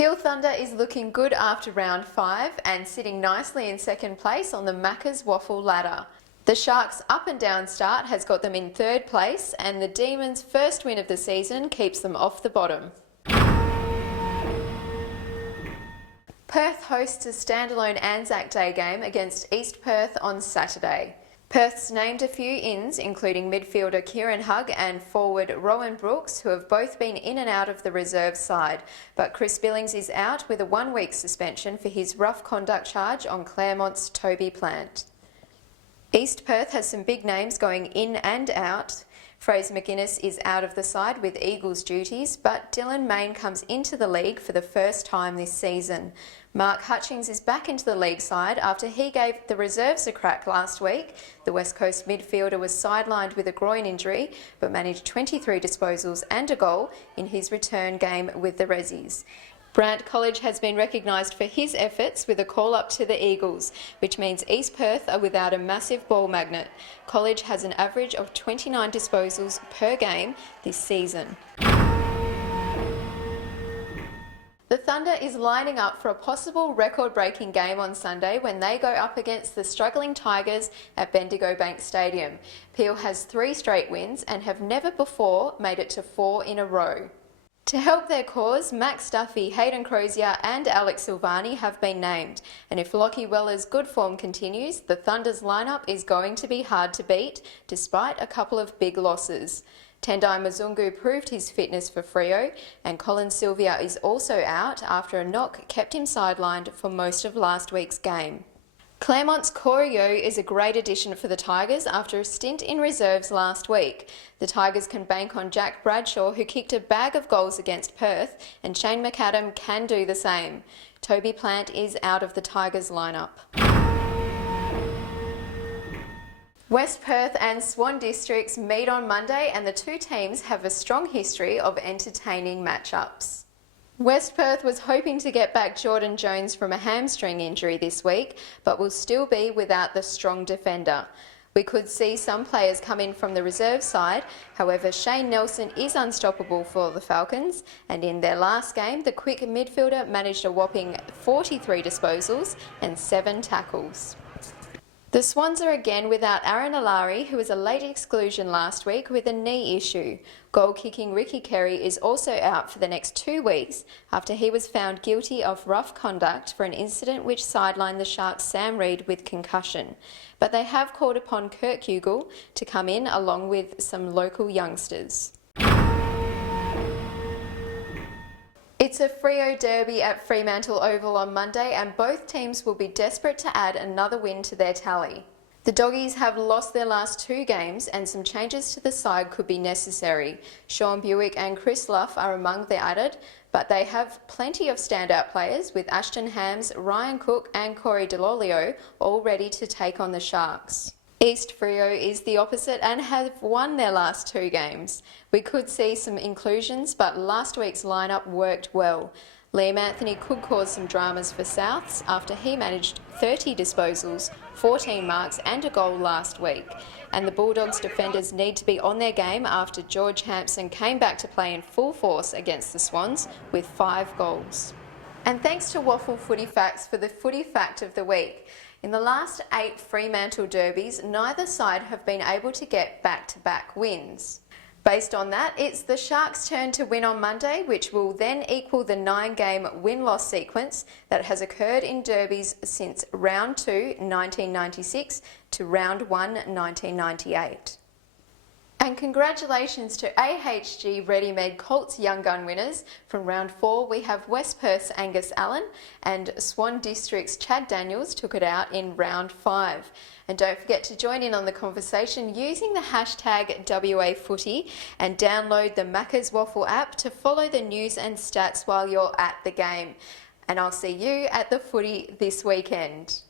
Peel Thunder is looking good after round 5 and sitting nicely in second place on the Macca's WAFL ladder. The Sharks' up and down start has got them in third place, and the Demons' first win of the season keeps them off the bottom. Perth hosts a standalone Anzac Day game against East Perth on Saturday. Perth's named a few ins, including midfielder Kieran Hugg and forward Rowan Brooks, who have both been in and out of the reserve side, but Chris Billings is out with a 1-week suspension for his rough conduct charge on Claremont's Toby Plant. East Perth has some big names going in and out. Fraser McInnes is out of the side with Eagles duties, but Dylan Main comes into the league for the first time this season. Mark Hutchings is back into the league side after he gave the reserves a crack last week. The West Coast midfielder was sidelined with a groin injury, but managed 23 disposals and a goal in his return game with the Rezzies. Brant College has been recognised for his efforts with a call-up to the Eagles, which means East Perth are without a massive ball magnet. College has an average of 29 disposals per game this season. The Thunder is lining up for a possible record-breaking game on Sunday when they go up against the struggling Tigers at Bendigo Bank Stadium. Peel has 3 straight wins and have never before made it to 4 in a row. To help their cause, Max Duffy, Hayden Crozier and Alex Silvani have been named, and if Lockie Weller's good form continues, the Thunder's lineup is going to be hard to beat, despite a couple of big losses. Tendai Mzungu proved his fitness for Freo, and Colin Sylvia is also out after a knock kept him sidelined for most of last week's game. Claremont's Corey Yeo is a great addition for the Tigers after a stint in reserves last week. The Tigers can bank on Jack Bradshaw, who kicked a bag of goals against Perth, and Shane McAdam can do the same. Toby Plant is out of the Tigers lineup. West Perth and Swan Districts meet on Monday, and the two teams have a strong history of entertaining matchups. West Perth was hoping to get back Jordan Jones from a hamstring injury this week, but will still be without the strong defender. We could see some players come in from the reserve side, however Shane Nelson is unstoppable for the Falcons, and in their last game the quick midfielder managed a whopping 43 disposals and 7 tackles. The Swans are again without Aaron Alari, who was a late exclusion last week with a knee issue. Goal-kicking Ricky Kerry is also out for the next 2 weeks after he was found guilty of rough conduct for an incident which sidelined the Sharks' Sam Reid with concussion. But they have called upon Kurt Kugel to come in along with some local youngsters. It's a Freo derby at Fremantle Oval on Monday, and both teams will be desperate to add another win to their tally. The Doggies have lost their last 2 games and some changes to the side could be necessary. Sean Buick and Chris Luff are among the added, but they have plenty of standout players with Ashton Hams, Ryan Cook and Corey Delolio all ready to take on the Sharks. East Freo is the opposite and have won their last 2 games. We could see some inclusions, but last week's lineup worked well. Liam Anthony could cause some dramas for Souths after he managed 30 disposals, 14 marks and a goal last week. And the Bulldogs defenders need to be on their game after George Hampson came back to play in full force against the Swans with 5 goals. And thanks to WAFL Footy Facts for the Footy Fact of the Week. In the last 8 Fremantle derbies, neither side have been able to get back-to-back wins. Based on that, it's the Sharks' turn to win on Monday, which will then equal the 9-game win-loss sequence that has occurred in derbies since Round 2, 1996 to Round 1, 1998. And congratulations to AHG Ready-Made Colts Young Gun winners. From Round 4 we have West Perth's Angus Allen and Swan District's Chad Daniels took it out in Round 5. And don't forget to join in on the conversation using the hashtag WAFooty and download the Macca's WAFL app to follow the news and stats while you're at the game. And I'll see you at the footy this weekend.